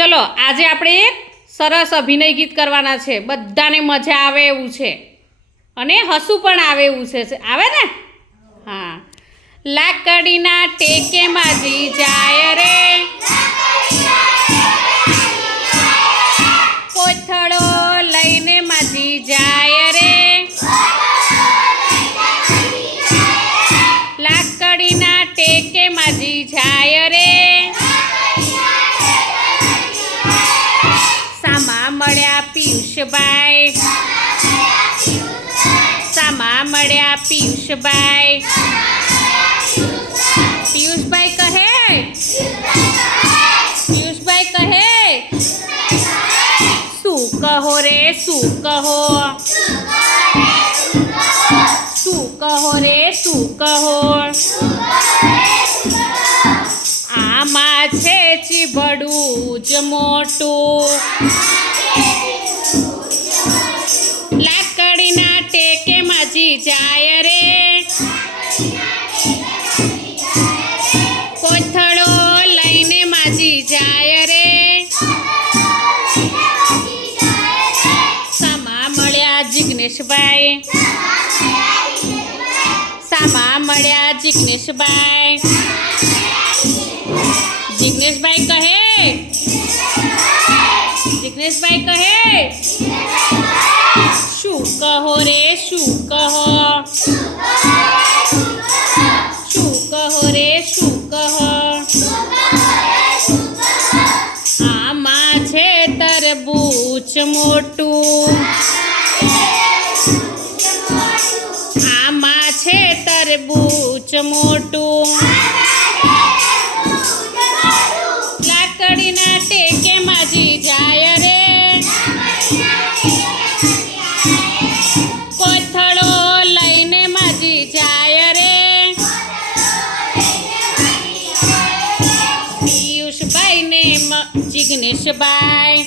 ચલો આજે આપણે એક સરસ અભિનય ગીત કરવાના છે, બધાને મજા આવે એવું છે અને હસવું પણ આવે એવું છે, આવે ને? હા. લાકડીના ટેકે માજી જાય રે, કોથળો લઈને માજી જાય રે, લાકડીના ટેકે માજી જાય રે, સામા મળ્યા પિયુષભાઈ, સામા મળ્યા પિયુષભાઈ, પિયુષભાઈ કહે, પિયુષભાઈ કહે, શું કહો રે શું કહો, શું કહો રે શું કહો, આમાં છે ચીભડું જ મોટું, લાકડીના ટેકે માજી જાય રે, કોથળો લઈને માજી જાય રે, સામા મળ્યા જિગ્નેશભાઈ, સામા મળ્યા જિગ્નેશભાઈ, જિગ્નેશભાઈ કહે, જિગ્નેશભાઈ કહે, શું કહો રે શું કહો, શું કહો રે શું કહો, આમાં છે તરબૂચ મોટું, આમાં છે તરબૂચ મોટું, લાકડીના ટેકે માજી જાય રે, કોથળો લઈને માજી જાય રે, પિયુષભાઈ ને જિગ્નેશભાઈ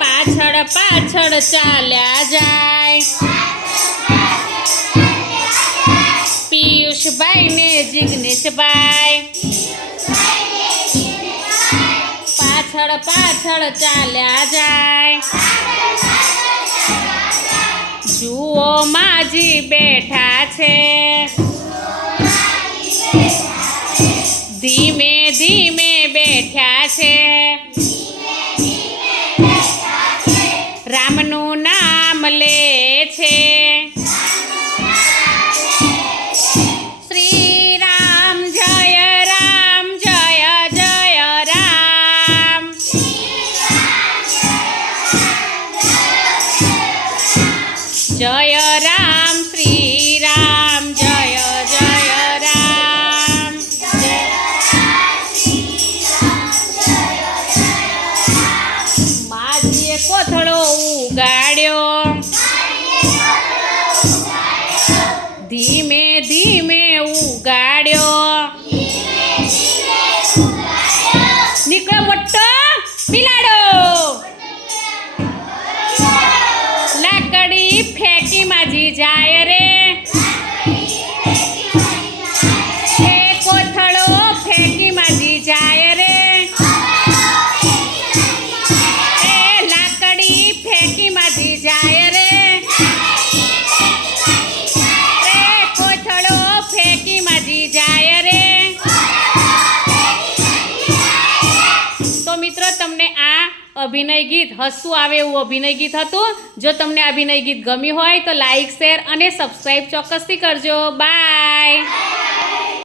પાછળ પાછળ ચાલ્યા જાય, પિયુષભાઈ ને જિગ્નેશભાઈ પાછળ પાછળ ચાલ્યા જાય, જુઓ માજી બેઠા છે, ધીમે ધીમે બેઠા છે, રામનું નામ લે છે, શ્રી રામ જય રામ જય જય રામ, જય રામ શ્રી રામ જય જય રામ, માજીએ કોથળો ઉગાડ્યો, ધીમે ધીમે ઉગાડ્યો, નીકળો મોટો બિલાડો, લાકડી ફેંકી માજી જાય રે, એ કોથળો ફેંકી માજી જાય રે, એ લાકડી ફેંકી માજી જાય રે, એ કોથળો ફેંકી માજી જાય રે. તો મિત્રો તમને આ અભિનય ગીત હસવું આવે એવું અભિનય ગીત હતું. જો તમને અભિનય ગીત ગમ્યું હોય તો લાઈક શેર અને સબસ્ક્રાઈબ ચોક્કસથી કરજો. બાય.